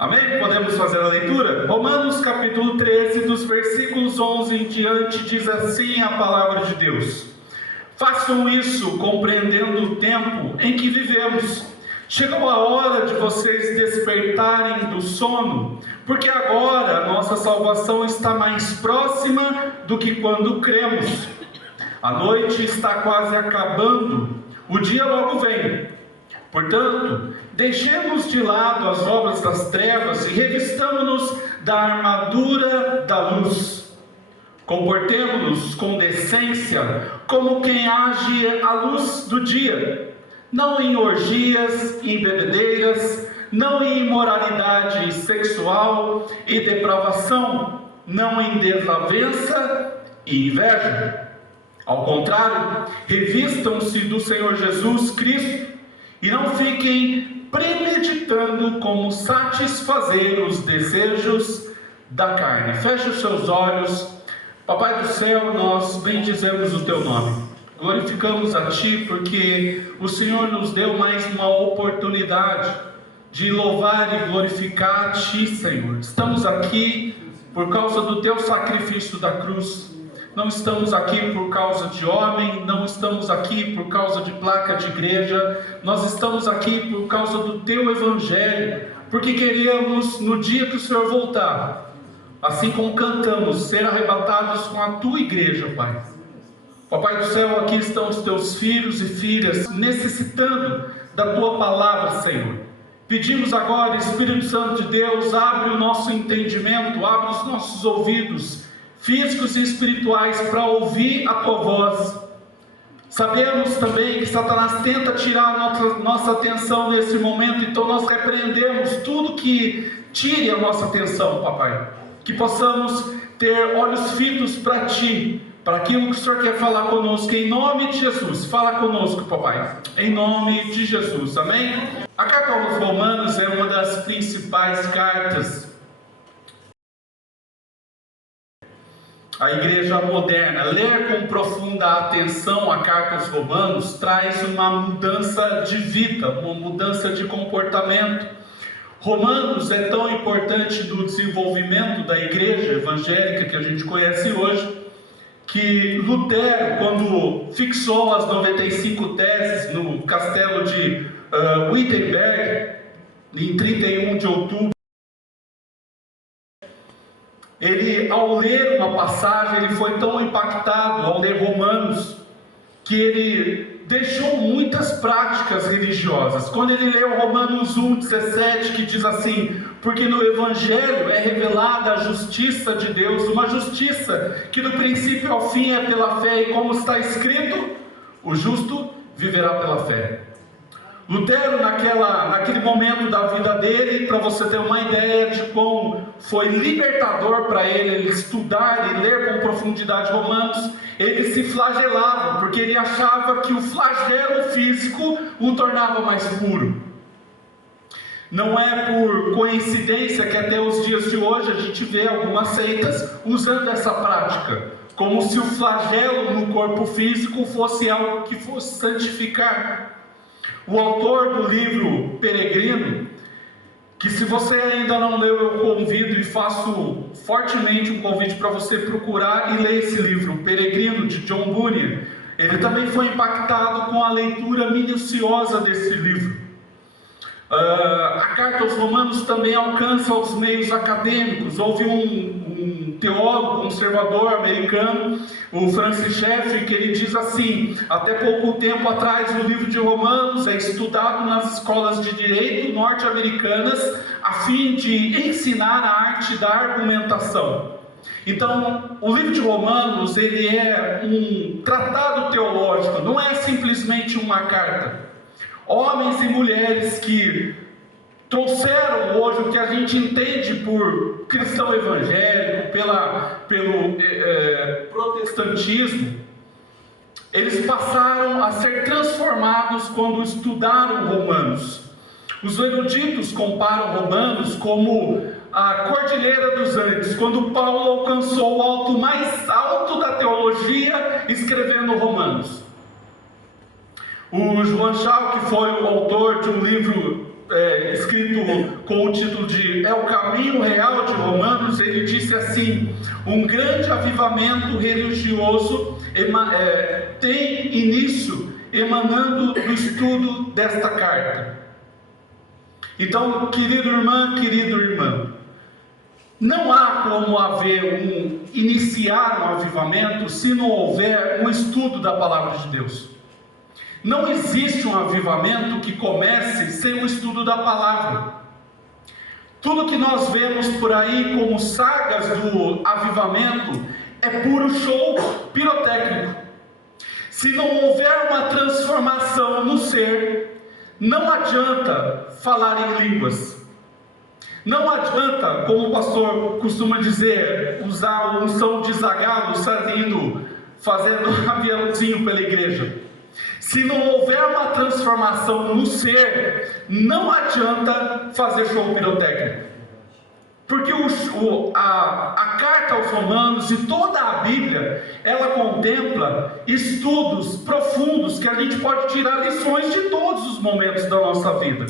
Amém? Podemos fazer a leitura? Romanos capítulo 13, dos versículos 11 em diante, diz assim a palavra de Deus: façam isso compreendendo o tempo em que vivemos. Chegou a hora de vocês despertarem do sono, porque agora a nossa salvação está mais próxima do que quando cremos. A noite está quase acabando, o dia logo vem. Portanto, deixemos de lado as obras das trevas e revistamo-nos da armadura da luz. Comportemo-nos com decência, como quem age à luz do dia, não em orgias e bebedeiras, não em imoralidade sexual e depravação, não em desavença e inveja. Ao contrário, revistam-se do Senhor Jesus Cristo e não fiquem premeditando como satisfazer os desejos da carne. Feche os seus olhos. Papai do céu, nós bendizemos o Teu nome. Glorificamos a Ti porque o Senhor nos deu mais uma oportunidade de louvar e glorificar a Ti, Senhor. Estamos aqui por causa do Teu sacrifício da cruz. Não estamos aqui por causa de homem, não estamos aqui por causa de placa de igreja, nós estamos aqui por causa do Teu Evangelho, porque queremos, no dia que o Senhor voltar, assim como cantamos, ser arrebatados com a Tua igreja, Pai. Papai do céu, aqui estão os Teus filhos e filhas, necessitando da Tua palavra, Senhor. Pedimos agora, Espírito Santo de Deus, abre o nosso entendimento, abre os nossos ouvidos, físicos e espirituais, para ouvir a Tua voz. Sabemos também que Satanás tenta tirar nossa atenção nesse momento, então nós repreendemos tudo que tire a nossa atenção, Papai. Que possamos ter olhos fitos para Ti, para aquilo que o Senhor quer falar conosco, em nome de Jesus. Fala conosco, Papai, em nome de Jesus, amém? A carta aos Romanos é uma das principais cartas. A igreja moderna, ler com profunda atenção a carta aos Romanos traz uma mudança de vida, uma mudança de comportamento. Romanos é tão importante no desenvolvimento da igreja evangélica que a gente conhece hoje, que Lutero, quando fixou as 95 teses no castelo de Wittenberg, em 31 de outubro, ele, ao ler uma passagem, ele foi tão impactado ao ler Romanos, que ele deixou muitas práticas religiosas. Quando ele leu Romanos 1,17, que diz assim: porque no Evangelho é revelada a justiça de Deus, uma justiça que do princípio ao fim é pela fé, e como está escrito, o justo viverá pela fé. Lutero, naquele momento da vida dele, para você ter uma ideia de como foi libertador para ele estudar e ler com profundidade Romanos, ele se flagelava, porque ele achava que o flagelo físico o tornava mais puro. Não é por coincidência que até os dias de hoje a gente vê algumas seitas usando essa prática, como se o flagelo no corpo físico fosse algo que fosse santificar. O autor do livro Peregrino, que se você ainda não leu, eu convido e faço fortemente um convite para você procurar e ler esse livro, Peregrino, de John Bunyan. Ele também foi impactado com a leitura minuciosa desse livro. A carta aos Romanos também alcança os meios acadêmicos. Houve um teólogo conservador americano, o Francis Schaeffer, que ele diz assim: até pouco tempo atrás o livro de Romanos é estudado nas escolas de direito norte-americanas a fim de ensinar a arte da argumentação. Então, o livro de Romanos, ele é um tratado teológico, não é simplesmente uma carta. Homens e mulheres que trouxeram hoje o que a gente entende por cristão evangélico, pelo protestantismo, eles passaram a ser transformados quando estudaram Romanos. Os eruditos comparam Romanos como a Cordilheira dos Andes, quando Paulo alcançou o alto mais alto da teologia escrevendo Romanos. O João Chao, que foi o autor de um livro escrito com o título de É o Caminho Real de Romanos, ele disse assim: um grande avivamento religioso tem início emanando do estudo desta carta. Então, querido irmão, não há como iniciar um avivamento se não houver um estudo da palavra de Deus. Não existe um avivamento que comece sem o estudo da palavra. Tudo que nós vemos por aí como sagas do avivamento é puro show pirotécnico. Se não houver uma transformação no ser, não adianta falar em línguas. Não adianta, como o pastor costuma dizer, usar a unção de Zagalo fazendo um aviãozinho pela igreja. Se não houver uma transformação no ser, não adianta fazer show pirotécnico. Porque a carta aos Romanos e toda a Bíblia, ela contempla estudos profundos que a gente pode tirar lições de todos os momentos da nossa vida.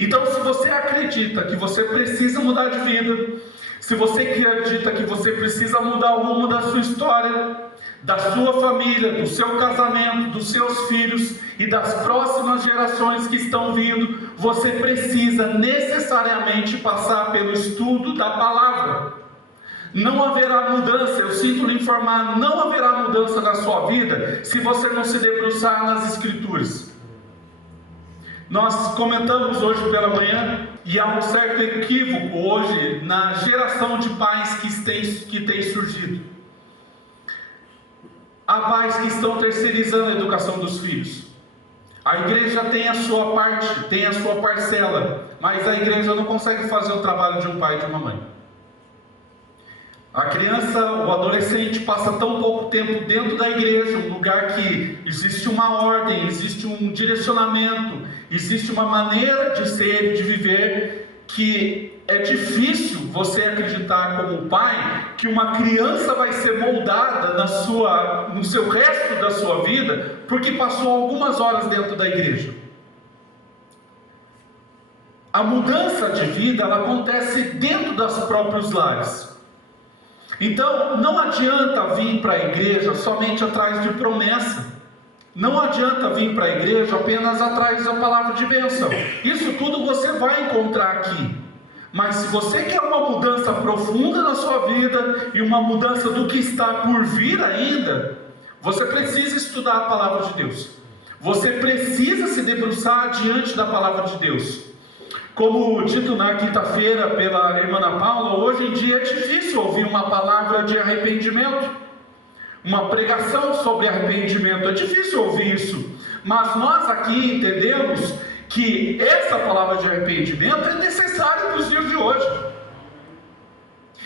Então, se você acredita que você precisa mudar de vida, se você acredita que você precisa mudar o rumo da sua história, da sua família, do seu casamento, dos seus filhos e das próximas gerações que estão vindo, você precisa necessariamente passar pelo estudo da palavra. Não haverá mudança, eu sinto lhe informar, não haverá mudança na sua vida se você não se debruçar nas Escrituras. Nós comentamos hoje pela manhã, e há um certo equívoco hoje na geração de pais que tem surgido. Há pais que estão terceirizando a educação dos filhos. A igreja tem a sua parte, tem a sua parcela, mas a igreja não consegue fazer o trabalho de um pai e de uma mãe. A criança, o adolescente passa tão pouco tempo dentro da igreja, um lugar que existe uma ordem, existe um direcionamento, existe uma maneira de ser e de viver, que é difícil você acreditar como pai que uma criança vai ser moldada no seu resto da sua vida porque passou algumas horas dentro da igreja. A mudança de vida, ela acontece dentro dos próprios lares. Então, não adianta vir para a igreja somente atrás de promessa. Não adianta vir para a igreja apenas atrás da palavra de bênção. Isso tudo você vai encontrar aqui. Mas se você quer uma mudança profunda na sua vida e uma mudança do que está por vir ainda, você precisa estudar a palavra de Deus. Você precisa se debruçar diante da palavra de Deus. Como dito na quinta-feira pela irmã Ana Paula, hoje em dia é difícil ouvir uma palavra de arrependimento, uma pregação sobre arrependimento, é difícil ouvir isso, mas nós aqui entendemos que essa palavra de arrependimento é necessária para os dias de hoje,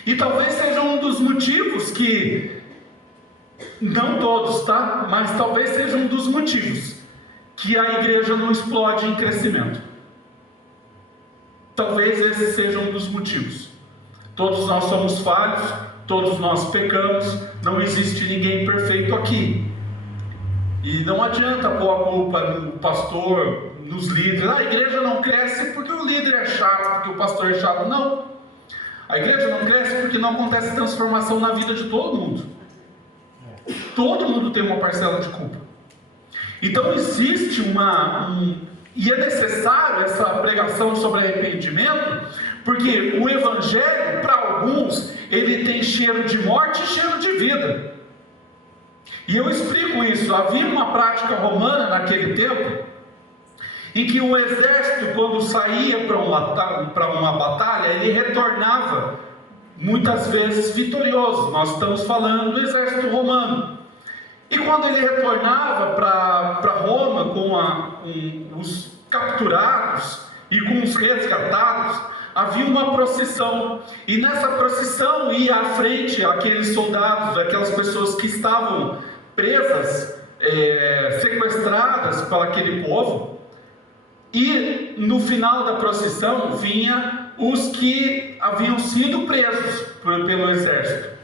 e talvez seja um dos motivos que, não todos, tá? Mas talvez seja um dos motivos que a igreja não explode em crescimento. Talvez esse seja um dos motivos. Todos nós somos falhos, todos nós pecamos, não existe ninguém perfeito aqui. E não adianta pôr a culpa no pastor, nos líderes. A igreja não cresce porque o líder é chato, porque o pastor é chato. Não. A igreja não cresce porque não acontece transformação na vida de todo mundo. Todo mundo tem uma parcela de culpa. Então existe e é necessário essa pregação sobre arrependimento, porque o evangelho, para alguns, ele tem cheiro de morte e cheiro de vida. E eu explico isso. Havia uma prática romana naquele tempo, em que o exército, quando saía para uma batalha, ele retornava, muitas vezes vitorioso. Nós estamos falando do exército romano. E quando ele retornava para Roma com os capturados e com os resgatados, havia uma procissão. E nessa procissão ia à frente aqueles soldados, aquelas pessoas que estavam presas, sequestradas por aquele povo. E no final da procissão vinha os que haviam sido presos pelo exército.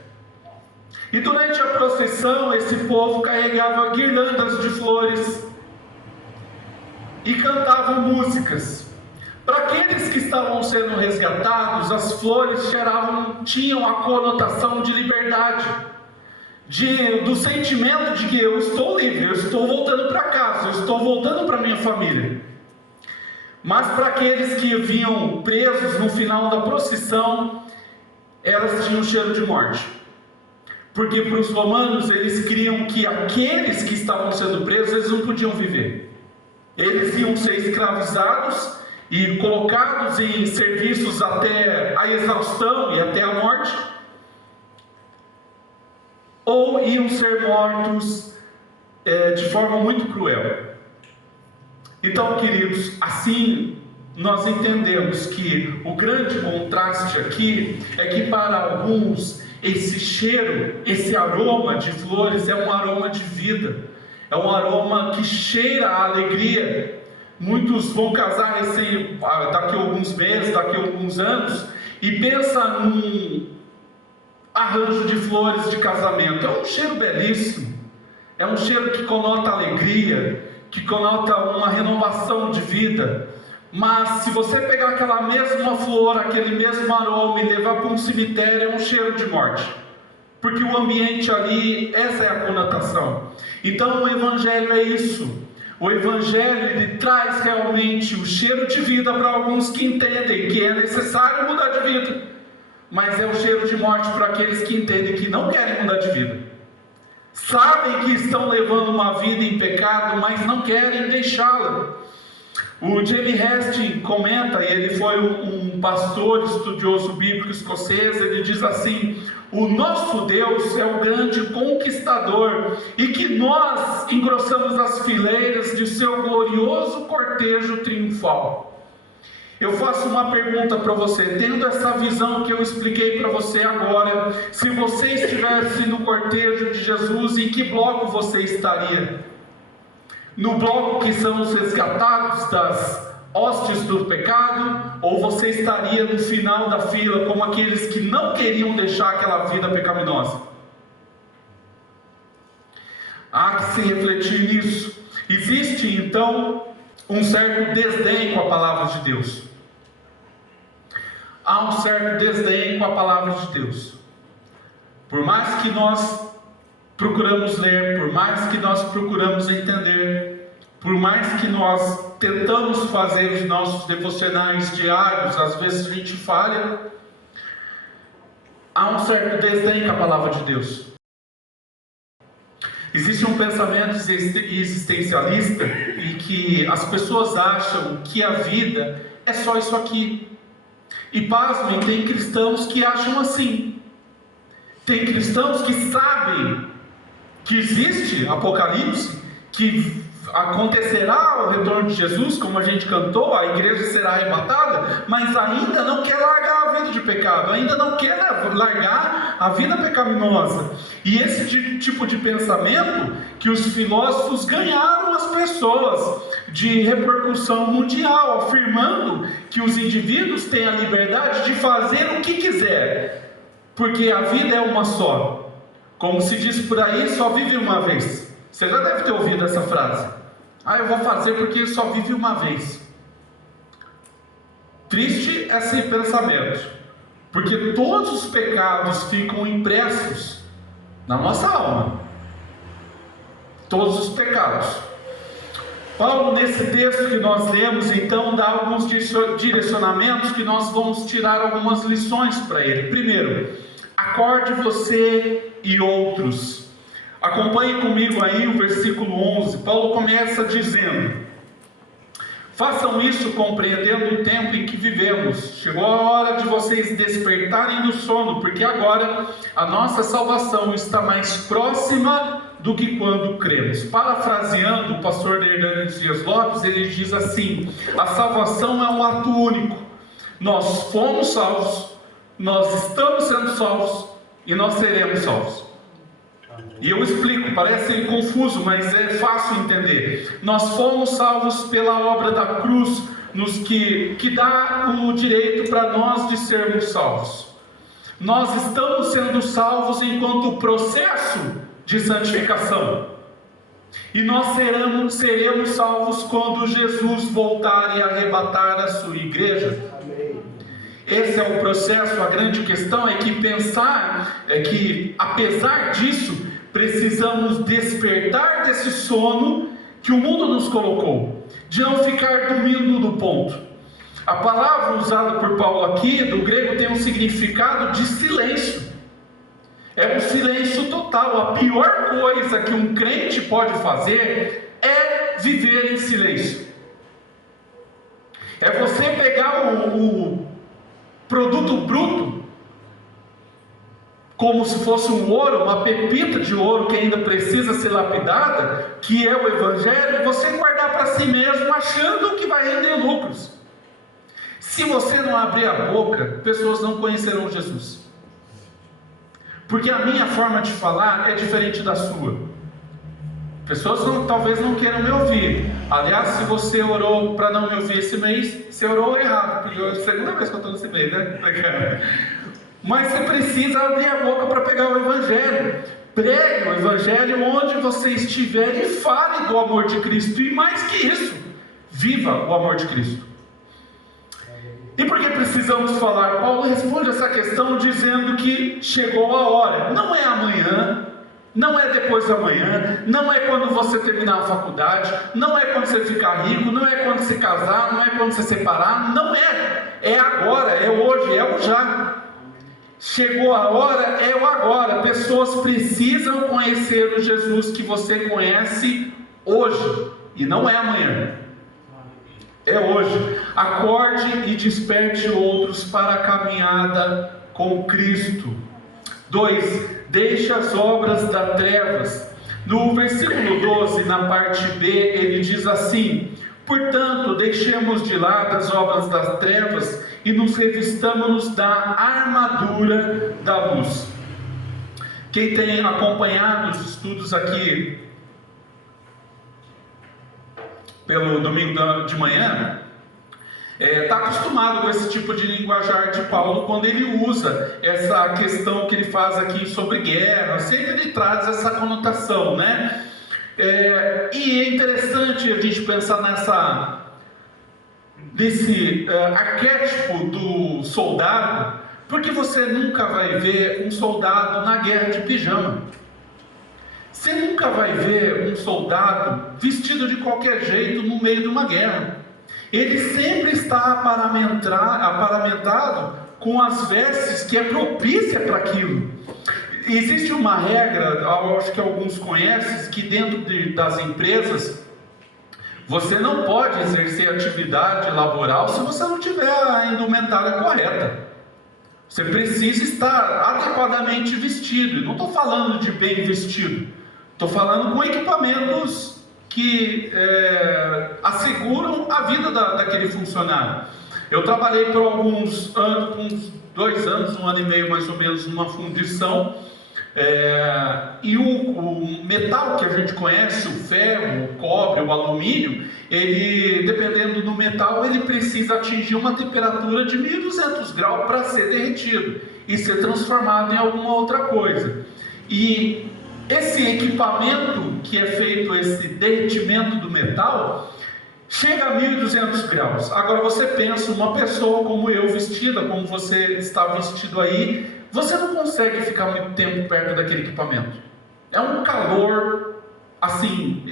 E durante a procissão, esse povo carregava guirlandas de flores e cantavam músicas Para aqueles que estavam sendo resgatados, as flores tinham a conotação de liberdade, do sentimento de que eu estou livre, eu estou voltando para casa, eu estou voltando para minha família. Mas para aqueles que vinham presos no final da procissão, elas tinham cheiro de morte. Porque para os romanos, eles criam que aqueles que estavam sendo presos, eles não podiam viver. Eles iam ser escravizados e colocados em serviços até a exaustão e até a morte, ou iam ser mortos de forma muito cruel. Então, queridos, assim nós entendemos que o grande contraste aqui é que para alguns esse cheiro, esse aroma de flores é um aroma de vida, é um aroma que cheira a alegria. Muitos vão casar daqui a alguns meses, daqui a alguns anos, e pensa num arranjo de flores de casamento. É um cheiro belíssimo, é um cheiro que conota alegria, que conota uma renovação de vida. Mas se você pegar aquela mesma flor, aquele mesmo aroma e levar para um cemitério, é um cheiro de morte, porque o ambiente ali, essa é a conotação. Então o Evangelho é isso. O Evangelho, ele traz realmente o cheiro de vida para alguns que entendem que é necessário mudar de vida, mas é o cheiro de morte para aqueles que entendem que não querem mudar de vida, sabem que estão levando uma vida em pecado, mas não querem deixá-la. O Jamie Hastings comenta, e ele foi um pastor estudioso bíblico escocês, ele diz assim: o nosso Deus é o grande conquistador, e que nós engrossamos as fileiras de seu glorioso cortejo triunfal. Eu faço uma pergunta para você, tendo essa visão que eu expliquei para você agora, se você estivesse no cortejo de Jesus, em que bloco você estaria? No bloco que são os resgatados das hostes do pecado, ou você estaria no final da fila como aqueles que não queriam deixar aquela vida pecaminosa? Há que se refletir nisso. Existe então um certo desdém com a palavra de Deus. Há um certo desdém com a palavra de Deus. Por mais que nós procuramos ler, por mais que nós procuramos entender, por mais que nós tentamos fazer os nossos devocionais diários, às vezes a gente falha, há um certo desdém com a palavra de Deus. Existe um pensamento existencialista em que as pessoas acham que a vida é só isso aqui. E pasmem, tem cristãos que acham assim. Tem cristãos que sabem que existe Apocalipse, que acontecerá o retorno de Jesus, como a gente cantou, a igreja será arrebatada, mas ainda não quer largar a vida de pecado, ainda não quer largar a vida pecaminosa. E esse tipo de pensamento que os filósofos ganharam as pessoas de repercussão mundial, afirmando que os indivíduos têm a liberdade de fazer o que quiser, porque a vida é uma só. Como se diz por aí, só vive uma vez. Você já deve ter ouvido essa frase. Eu vou fazer porque só vive uma vez. Triste esse pensamento, porque todos os pecados ficam impressos na nossa alma. Todos os pecados. Paulo, nesse texto que nós lemos, então, dá alguns direcionamentos que nós vamos tirar algumas lições para ele. Primeiro, acorde você e outros. Acompanhe comigo aí o versículo 11. Paulo começa dizendo: façam isso compreendendo o tempo em que vivemos. Chegou a hora de vocês despertarem do sono, porque agora a nossa salvação está mais próxima do que quando cremos. Parafraseando o pastor Hernandes Dias Lopes, ele diz assim: a salvação é um ato único. Nós fomos salvos, nós estamos sendo salvos e nós seremos salvos. E eu explico, parece confuso, mas é fácil entender. Nós fomos salvos pela obra da cruz, que dá o direito para nós de sermos salvos. Nós estamos sendo salvos enquanto processo de santificação. E nós seremos salvos quando Jesus voltar e arrebatar a sua igreja. Amém. Esse é o processo. A grande questão é que apesar disso, precisamos despertar desse sono que o mundo nos colocou, de não ficar dormindo no ponto. A palavra usada por Paulo aqui, do grego, tem um significado de silêncio. É um silêncio total. A pior coisa que um crente pode fazer é viver em silêncio. É você pegar o produto bruto, como se fosse um ouro, uma pepita de ouro que ainda precisa ser lapidada, que é o Evangelho, e você guardar para si mesmo, achando que vai render lucros. Se você não abrir a boca, pessoas não conhecerão Jesus. Porque a minha forma de falar é diferente da sua. Pessoas talvez não queiram me ouvir. Aliás, se você orou para não me ouvir esse mês, você orou errado, porque é a segunda vez que eu estou nesse mês, né? Mas você precisa abrir a boca para pegar o Evangelho. Pregue o Evangelho onde você estiver e fale do amor de Cristo. E mais que isso, viva o amor de Cristo. E por que precisamos falar? Paulo responde essa questão dizendo que chegou a hora. Não é amanhã, não é depois da manhã, não é quando você terminar a faculdade, não é quando você ficar rico, não é quando você casar, não é quando você separar, não é. É agora, é hoje, é o já. Chegou a hora, é o agora. Pessoas precisam conhecer o Jesus que você conhece hoje, e não é amanhã. É hoje. Acorde e desperte outros para a caminhada com Cristo. 2. Deixe as obras das trevas. No versículo 12, na parte B, ele diz assim: portanto, deixemos de lado as obras das trevas e nos revistamos da armadura da luz. Quem tem acompanhado os estudos aqui pelo domingo de manhã, está acostumado com esse tipo de linguajar de Paulo, quando ele usa essa questão que ele faz aqui sobre guerra, sempre ele traz essa conotação, né? E é interessante a gente pensar nesse arquétipo do soldado, porque você nunca vai ver um soldado na guerra de pijama. Você nunca vai ver um soldado vestido de qualquer jeito no meio de uma guerra. Ele sempre está aparamentado com as vestes que é propícia para aquilo. Existe uma regra, eu acho que alguns conhecem, que dentro das empresas você não pode exercer atividade laboral se você não tiver a indumentária correta. Você precisa estar adequadamente vestido. Não estou falando de bem vestido. Estou falando com equipamentos que asseguram a vida daquele funcionário. Eu trabalhei por alguns anos, uns 2 anos, 1 ano e meio mais ou menos, numa fundição. E o metal que a gente conhece, o ferro, o cobre, o alumínio, ele, dependendo do metal, ele precisa atingir uma temperatura de 1.200 graus para ser derretido e ser transformado em alguma outra coisa. E esse equipamento que é feito, esse derretimento do metal, chega a 1.200 graus. Agora você pensa, uma pessoa como eu, vestida como você está vestido aí, você não consegue ficar muito tempo perto daquele equipamento. É um calor, assim,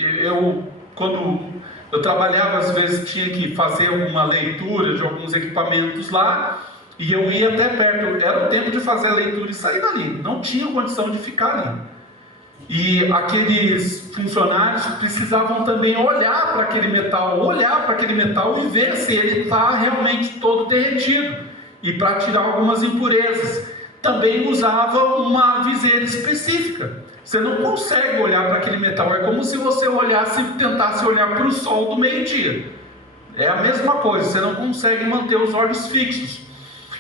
quando eu trabalhava, às vezes tinha que fazer alguma leitura de alguns equipamentos lá, e eu ia até perto, era o tempo de fazer a leitura e sair dali, não tinha condição de ficar ali. E aqueles funcionários precisavam também olhar para aquele metal e ver se ele está realmente todo derretido, e para tirar algumas impurezas. Também usava uma viseira específica. Você não consegue olhar para aquele metal, é como se você tentasse olhar para o sol do meio-dia. É a mesma coisa, você não consegue manter os olhos fixos.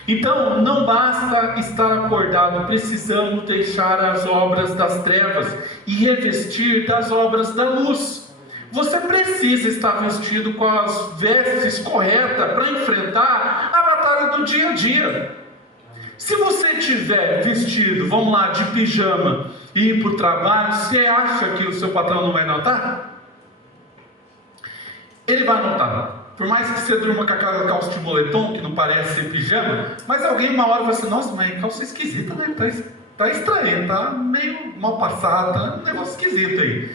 Então, não basta estar acordado, precisamos deixar as obras das trevas e revestir das obras da luz. Você precisa estar vestido com as vestes corretas para enfrentar a batalha do dia a dia. Se você tiver vestido, vamos lá, de pijama e ir para o trabalho, você acha que o seu patrão não vai notar? Ele vai notar. Por mais que você durma com aquela calça de moletom, que não parece ser pijama, mas alguém uma hora vai assim, nossa, mas calça esquisita, né? Tá estranha, tá meio mal passada, tá um negócio esquisito aí.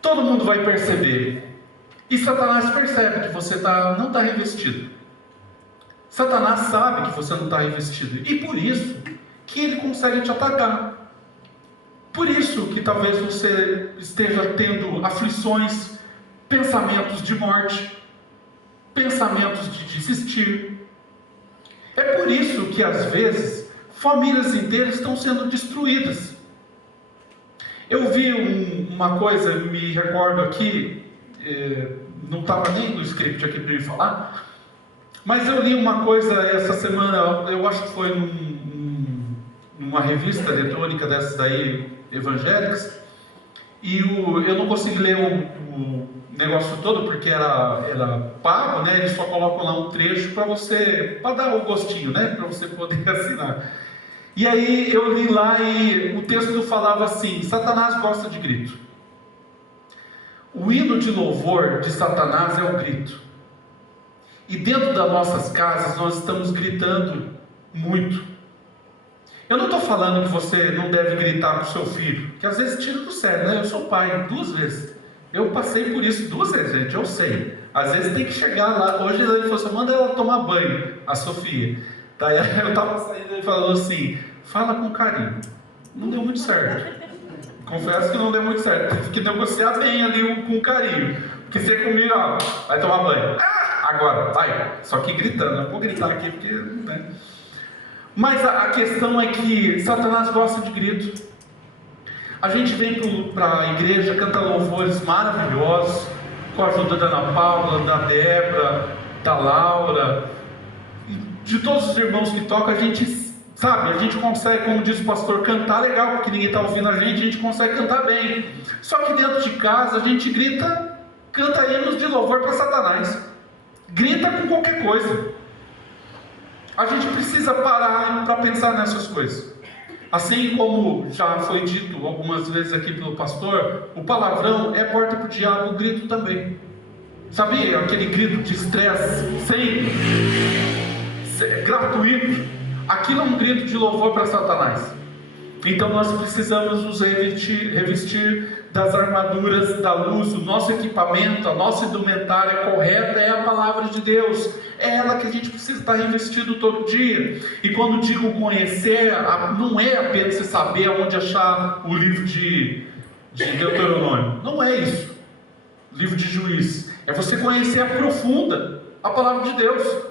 Todo mundo vai perceber. E Satanás percebe que você não está revestido. Satanás sabe que você não está revestido. E por isso que ele consegue te atacar. Por isso que talvez você esteja tendo aflições, pensamentos de morte, pensamentos de desistir. É por isso que às vezes famílias inteiras estão sendo destruídas. Eu vi uma coisa, me recordo aqui, não estava nem no script aqui para me falar, mas eu li uma coisa essa semana, eu acho que foi numa revista eletrônica dessas daí, evangélicas, e eu não consegui ler o negócio todo porque era pago, né? Eles só colocam lá um trecho para dar o gostinho, né? Para você poder assinar. E aí eu li lá e o texto falava assim: Satanás gosta de grito. O hino de louvor de Satanás é o grito. E dentro das nossas casas nós estamos gritando muito. Eu não estou falando que você não deve gritar com o seu filho, que às vezes tira do sério, né? Eu sou pai 2 vezes. Eu passei por isso 2 vezes, gente, eu sei. Às vezes tem que chegar lá. Hoje ele falou assim: manda ela tomar banho, a Sofia. Daí eu estava saindo e ele falou assim: fala com carinho. Não deu muito certo. Confesso que não deu muito certo. Tive que negociar bem ali com carinho. Porque você comigo, ó, vai tomar banho. Agora, vai. Só que gritando. Eu vou gritar aqui porque, né? Mas a questão é que Satanás gosta de grito. A gente vem para a igreja, canta louvores maravilhosos, com a ajuda da Ana Paula, da Débora, da Laura, de todos os irmãos que tocam. A gente sabe, a gente consegue, como diz o pastor, cantar legal, porque ninguém está ouvindo a gente consegue cantar bem. Só que dentro de casa a gente grita, canta hinos de louvor para Satanás. Grita com qualquer coisa. A gente precisa parar para pensar nessas coisas. Assim como já foi dito algumas vezes aqui pelo pastor, o palavrão é porta para o diabo, o grito também. Sabia? Aquele grito de estresse gratuito. Aquilo é um grito de louvor para Satanás. Então nós precisamos nos revestir das armaduras da luz. O nosso equipamento, a nossa indumentária correta é a palavra de Deus. É ela que a gente precisa estar revestido todo dia. E quando digo conhecer, não é apenas você saber onde achar o livro de Deuteronômio. Não é isso. O livro de Juízes. É você conhecer a profunda a palavra de Deus.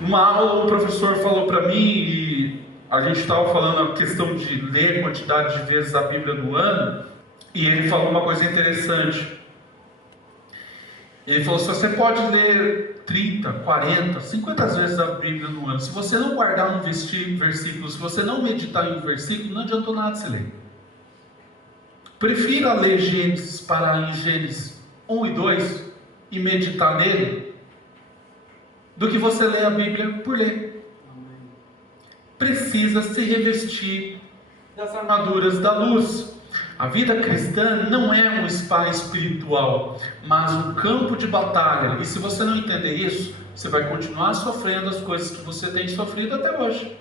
Uma aula, um professor falou para mim, e a gente estava falando a questão de ler quantidade de vezes a Bíblia no ano, e ele falou uma coisa interessante. Ele falou: se você pode ler 30, 40, 50 vezes a Bíblia no ano, se você não guardar um versículo, se você não meditar em um versículo, não adiantou nada você ler. Prefira ler Gênesis, parar em Gênesis 1 e 2 e meditar nele, do que você ler a Bíblia por ler. Precisa se revestir das armaduras da luz. A vida cristã não é um spa espiritual, mas um campo de batalha. E se você não entender isso, você vai continuar sofrendo as coisas que você tem sofrido até hoje.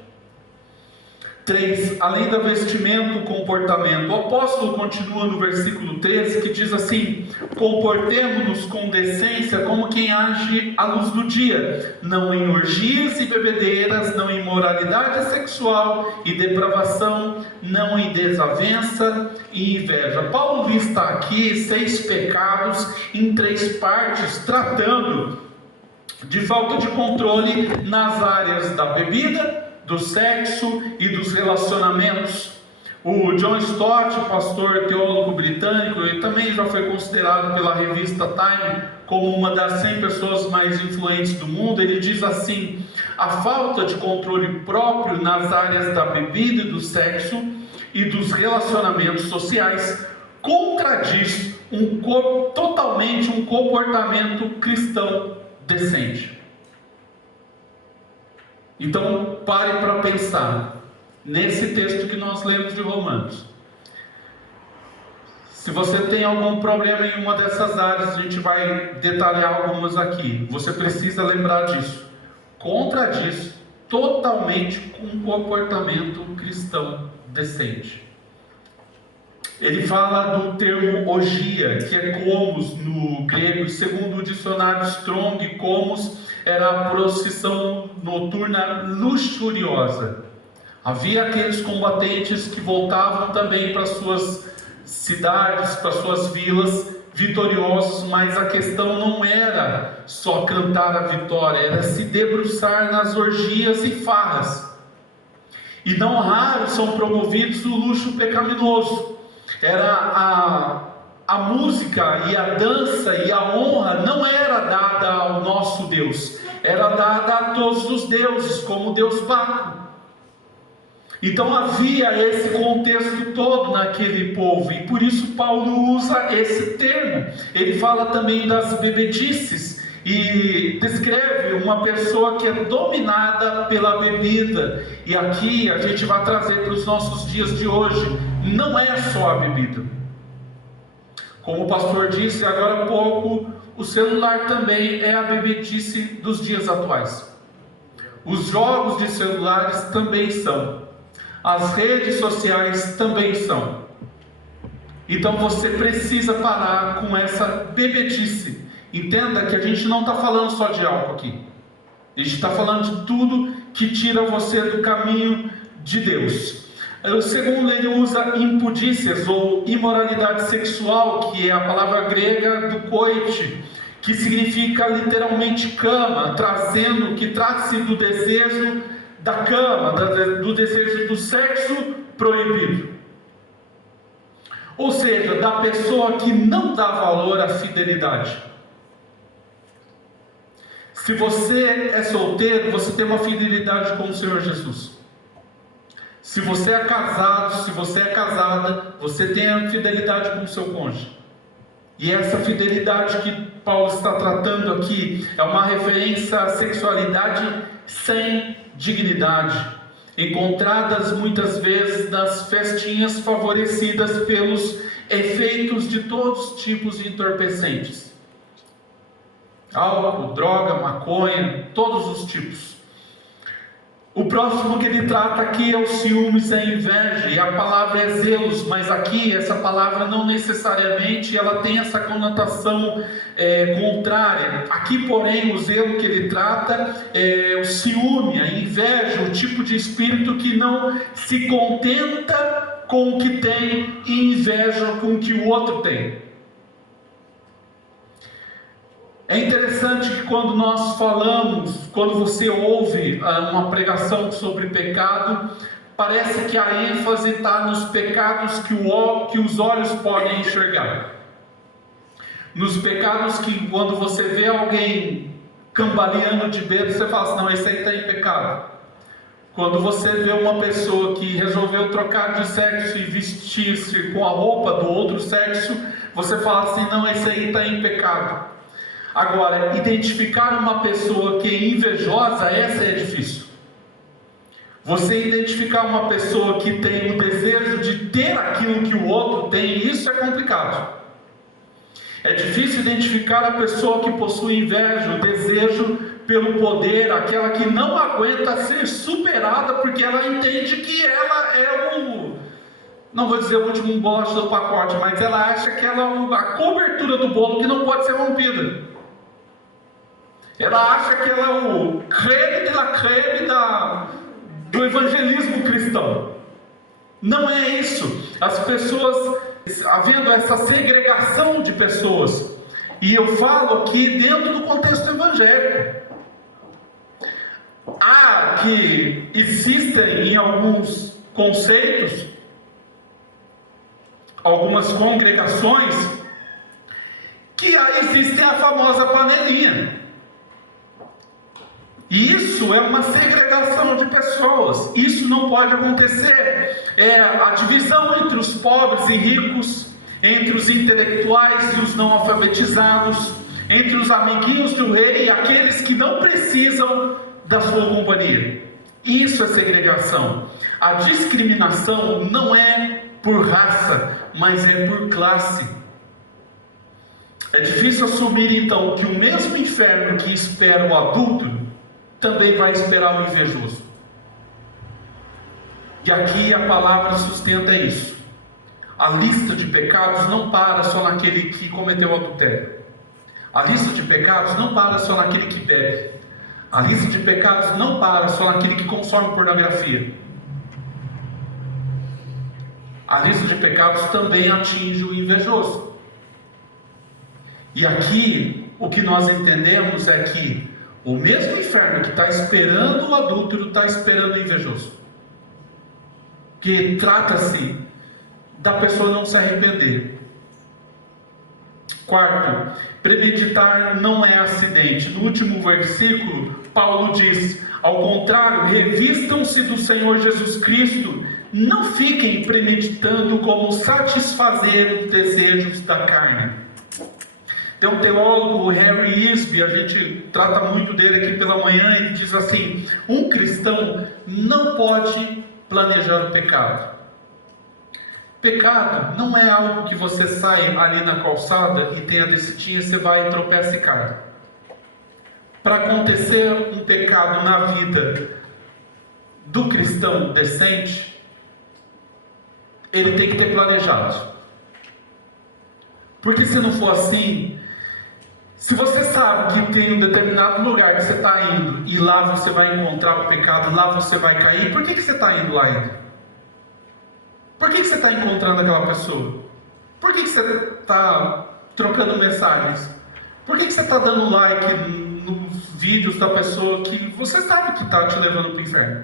3. Além da vestimenta, o comportamento. O apóstolo continua no versículo 13, que diz assim: comportemo-nos com decência como quem age à luz do dia, não em orgias e bebedeiras, não em moralidade sexual e depravação, não em desavença e inveja. Paulo lista aqui 6 pecados em 3 partes, tratando de falta de controle nas áreas da bebida, do sexo e dos relacionamentos. O John Stott, pastor teólogo britânico, ele também já foi considerado pela revista Time como uma das 100 pessoas mais influentes do mundo. Ele diz assim: a falta de controle próprio nas áreas da bebida e do sexo e dos relacionamentos sociais contradiz totalmente um comportamento cristão decente. Então, pare para pensar nesse texto que nós lemos de Romanos. Se você tem algum problema em uma dessas áreas, a gente vai detalhar algumas aqui. Você precisa lembrar disso. Contradiz totalmente com um comportamento cristão decente. Ele fala do termo orgia, que é komos no grego, e segundo o dicionário Strong, komos era a procissão noturna luxuriosa. Havia aqueles combatentes que voltavam também para suas cidades, para suas vilas, vitoriosos, mas a questão não era só cantar a vitória, era se debruçar nas orgias e farras. E não raro são promovidos o luxo pecaminoso. Era a música e a dança e a honra não era dada ao nosso Deus, era dada a todos os deuses, como o Deus Baco. Então havia esse contexto todo naquele povo, e por isso Paulo usa esse termo. Ele fala também das bebedices e descreve uma pessoa que é dominada pela bebida. E aqui a gente vai trazer para os nossos dias de hoje, não é só a bebida. Como o pastor disse agora há pouco, o celular também é a bebedice dos dias atuais. Os jogos de celulares também são. As redes sociais também são. Então você precisa parar com essa bebedice. Entenda que a gente não está falando só de álcool aqui. A gente está falando de tudo que tira você do caminho de Deus. O segundo, ele usa impudícias ou imoralidade sexual, que é a palavra grega do coite, que significa literalmente cama, que trata-se do desejo da cama, do desejo do sexo proibido. Ou seja, da pessoa que não dá valor à fidelidade. Se você é solteiro, você tem uma fidelidade com o Senhor Jesus. Se você é casado, se você é casada, você tem a fidelidade com o seu cônjuge. E essa fidelidade que Paulo está tratando aqui é uma referência à sexualidade sem dignidade, encontradas muitas vezes nas festinhas favorecidas pelos efeitos de todos os tipos de entorpecentes. Álcool, droga, maconha, todos os tipos. O próximo que ele trata aqui é o ciúmes, a inveja, e a palavra é zelos, mas aqui essa palavra não necessariamente ela tem essa conotação contrária. Aqui, porém, o zelo que ele trata é o ciúme, a inveja, o tipo de espírito que não se contenta com o que tem e inveja com o que o outro tem. É interessante que quando nós falamos, quando você ouve uma pregação sobre pecado, parece que a ênfase está nos pecados que os olhos podem enxergar. Nos pecados que quando você vê alguém cambaleando de bêbado, você fala assim, não, esse aí está em pecado. Quando você vê uma pessoa que resolveu trocar de sexo e vestir-se com a roupa do outro sexo, você fala assim, não, esse aí está em pecado. Agora, identificar uma pessoa que é invejosa, essa é difícil. Você identificar uma pessoa que tem o desejo de ter aquilo que o outro tem, isso é complicado. É difícil identificar a pessoa que possui inveja, o desejo pelo poder, aquela que não aguenta ser superada, porque ela entende que ela é não vou dizer o último bolacha do pacote, mas ela acha que ela é a cobertura do bolo que não pode ser rompida. Ela acha que ela é o creme de la creme do evangelismo cristão. Não é isso. As pessoas, havendo essa segregação de pessoas, e eu falo aqui dentro do contexto evangélico. Há que existem em alguns conceitos, algumas congregações, que aí existem a famosa panelinha. E isso é uma segregação de pessoas. Isso não pode acontecer. É a divisão entre os pobres e ricos, entre os intelectuais e os não alfabetizados, entre os amiguinhos do rei e aqueles que não precisam da sua companhia. Isso é segregação. A discriminação não é por raça, mas é por classe. É difícil assumir então que o mesmo inferno que espera o adúltero também vai esperar o invejoso. E aqui a palavra sustenta isso. A lista de pecados não para só naquele que cometeu o adultério. A lista de pecados não para só naquele que bebe. A lista de pecados não para só naquele que consome pornografia. A lista de pecados também atinge o invejoso. E aqui o que nós entendemos é que o mesmo inferno que está esperando o adúltero está esperando o invejoso. Que trata-se da pessoa não se arrepender. Quarto, premeditar não é acidente. No último versículo, Paulo diz: ao contrário, revistam-se do Senhor Jesus Cristo, não fiquem premeditando como satisfazer os desejos da carne. Tem um teólogo, Harry Isby, a gente trata muito dele aqui pela manhã, ele diz assim: um cristão não pode planejar o pecado. Pecado não é algo que você sai ali na calçada e tem a descidinha, você vai e tropeça e cai. Para acontecer um pecado na vida do cristão decente, ele tem que ter planejado. Porque se não for assim, se você sabe que tem um determinado lugar que você está indo e lá você vai encontrar o pecado, lá você vai cair, por que você está indo lá ainda? Por que você está encontrando aquela pessoa? Por que você está trocando mensagens? Por que você está dando like nos vídeos da pessoa que você sabe que está te levando para o inferno?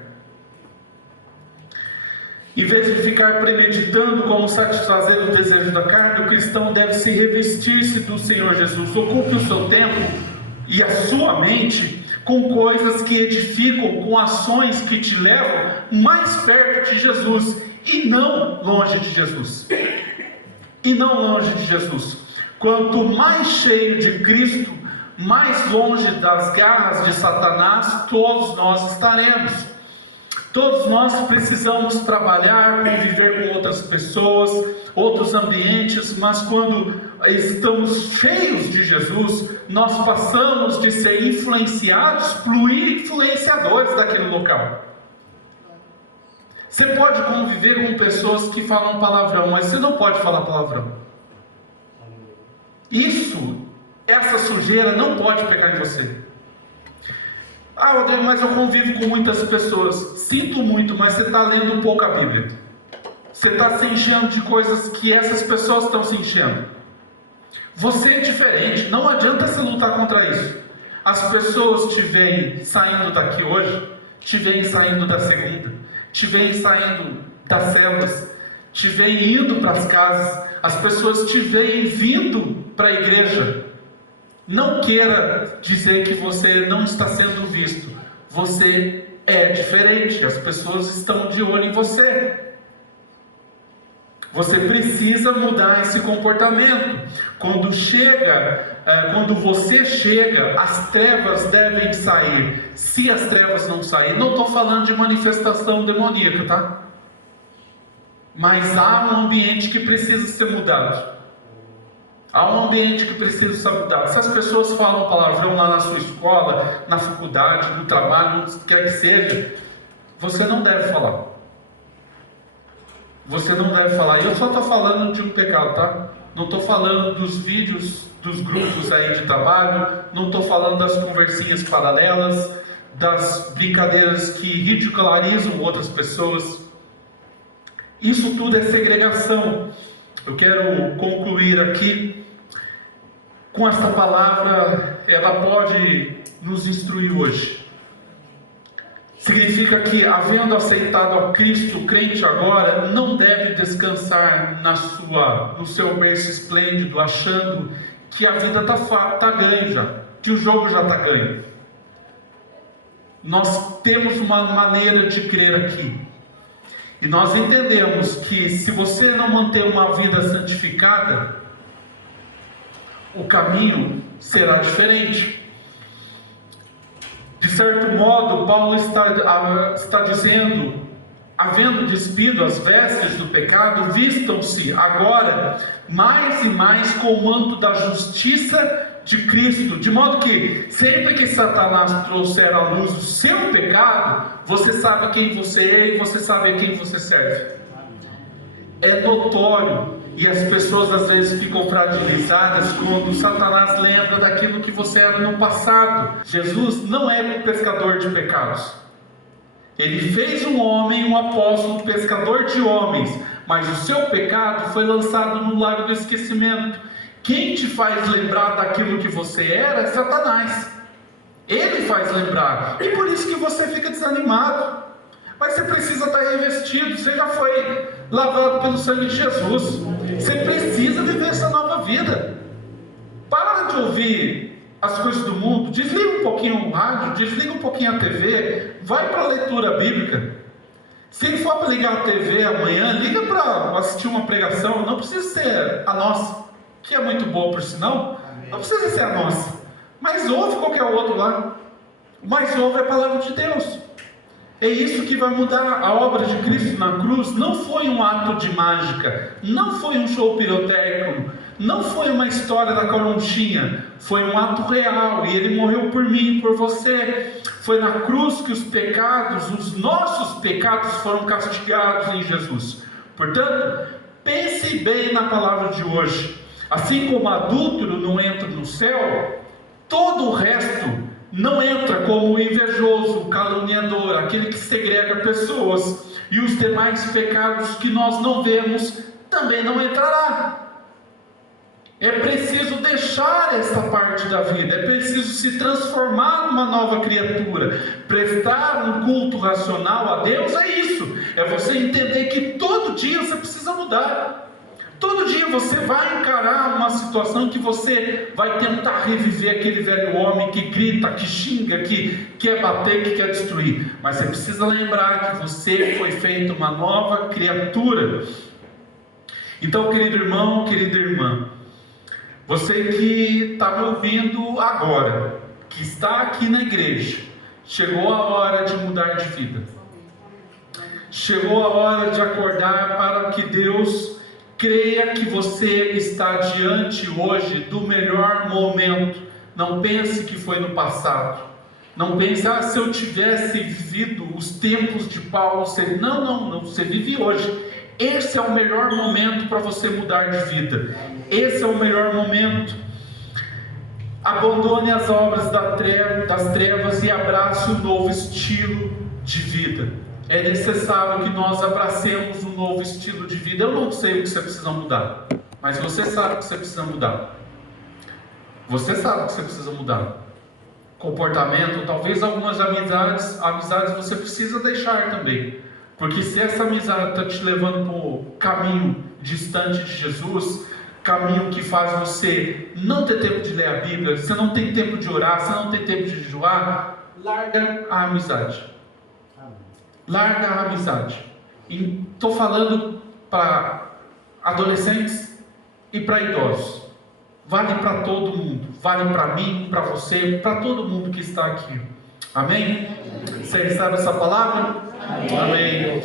Em vez de ficar premeditando como satisfazer o desejo da carne, o cristão deve se revestir-se do Senhor Jesus. Ocupe o seu tempo e a sua mente com coisas que edificam, com ações que te levam mais perto de Jesus e não longe de Jesus. E não longe de Jesus. Quanto mais cheio de Cristo, mais longe das garras de Satanás todos nós estaremos. Todos nós precisamos trabalhar, conviver com outras pessoas, outros ambientes, mas quando estamos cheios de Jesus, nós passamos de ser influenciados para influenciadores daquele local. Você pode conviver com pessoas que falam palavrão, mas você não pode falar palavrão. Essa sujeira não pode pegar em você. Ah, Rodrigo, mas eu convivo com muitas pessoas. Sinto muito, mas você está lendo pouco a Bíblia. Você está se enchendo de coisas que essas pessoas estão se enchendo. Você é diferente, não adianta você lutar contra isso. As pessoas te veem saindo daqui hoje, te veem saindo da segunda, te veem saindo das células, te veem indo para as casas, as pessoas te veem vindo para a igreja. Não queira dizer que você não está sendo visto. Você é diferente. As pessoas estão de olho em você. Você precisa mudar esse comportamento. Quando você chega, as trevas devem sair. Se as trevas não saírem, não estou falando de manifestação demoníaca, tá? Mas há um ambiente que precisa ser mudado. Há um ambiente que precisa ser mudado. Se as pessoas falam palavrão lá na sua escola, na faculdade, no trabalho, onde quer que seja, você não deve falar. Você não deve falar. Eu só estou falando de um pecado, tá? Não estou falando dos vídeos, dos grupos aí de trabalho, não estou falando das conversinhas paralelas, das brincadeiras que ridicularizam outras pessoas. Isso tudo é segregação. Eu quero concluir aqui com esta palavra, ela pode nos instruir hoje. Significa que, havendo aceitado a Cristo, o crente agora não deve descansar no seu berço esplêndido, achando que a vida está ganha já, que o jogo já está ganho. Nós temos uma maneira de crer aqui. E nós entendemos que se você não manter uma vida santificada, o caminho será diferente. De certo modo, Paulo está dizendo, havendo despido as vestes do pecado, vistam-se agora mais e mais com o manto da justiça de Cristo, de modo que sempre que Satanás trouxer à luz o seu pecado, você sabe quem você é e você sabe a quem você serve. É notório, e as pessoas às vezes ficam fragilizadas quando Satanás lembra daquilo que você era no passado. Jesus não é um pescador de pecados. Ele fez um homem, um apóstolo, um pescador de homens, mas o seu pecado foi lançado no lago do esquecimento. Quem te faz lembrar daquilo que você era é Satanás. Ele faz lembrar, e por isso que você fica desanimado. Mas você precisa estar revestido, você já foi lavado pelo sangue de Jesus. Você precisa viver essa nova vida. Para de ouvir as coisas do mundo, desliga um pouquinho o rádio, desliga um pouquinho a TV, vai para a leitura bíblica. Se for para ligar a TV amanhã, liga para assistir uma pregação, não precisa ser a nossa, que é muito boa por sinal, não precisa ser a nossa, mas ouve qualquer outro lá. Mas ouve a palavra de Deus. É isso que vai mudar. A obra de Cristo na cruz não foi um ato de mágica, não foi um show pirotécnico, não foi uma história da carochinha, foi um ato real, e Ele morreu por mim e por você. Foi na cruz que os pecados, os nossos pecados, foram castigados em Jesus. Portanto, pense bem na palavra de hoje. Assim como adúltero não entra no céu, todo o resto não entra, como o invejoso, o caluniador, aquele que segrega pessoas, e os demais pecados que nós não vemos também não entrará. É preciso deixar essa parte da vida, é preciso se transformar numa nova criatura. Prestar um culto racional a Deus é isso, é você entender que todo dia você precisa mudar. Todo dia você vai encarar uma situação que você vai tentar reviver aquele velho homem que grita, que xinga, que quer bater, que quer destruir. Mas você precisa lembrar que você foi feito uma nova criatura. Então, querido irmão, querida irmã, você que está me ouvindo agora, que está aqui na igreja, chegou a hora de mudar de vida. Chegou a hora de acordar para que Deus creia que você está diante hoje do melhor momento. Não pense que foi no passado. Não pense, se eu tivesse vivido os tempos de Paulo, não, você vive hoje. Esse é o melhor momento para você mudar de vida. Esse é o melhor momento. Abandone as obras das trevas e abrace um novo estilo de vida. É necessário que nós abracemos um novo estilo de vida. Eu não sei o que você precisa mudar, mas você sabe o que você precisa mudar. Você sabe o que você precisa mudar. Comportamento, talvez algumas amizades você precisa deixar também. Porque se essa amizade está te levando para o caminho distante de Jesus, caminho que faz você não ter tempo de ler a Bíblia, você não tem tempo de orar, você não tem tempo de jejuar, larga a amizade. Larga a amizade. Estou falando para adolescentes e para idosos. Vale para todo mundo. Vale para mim, para você, para todo mundo que está aqui. Amém? Você recebe essa palavra? Amém.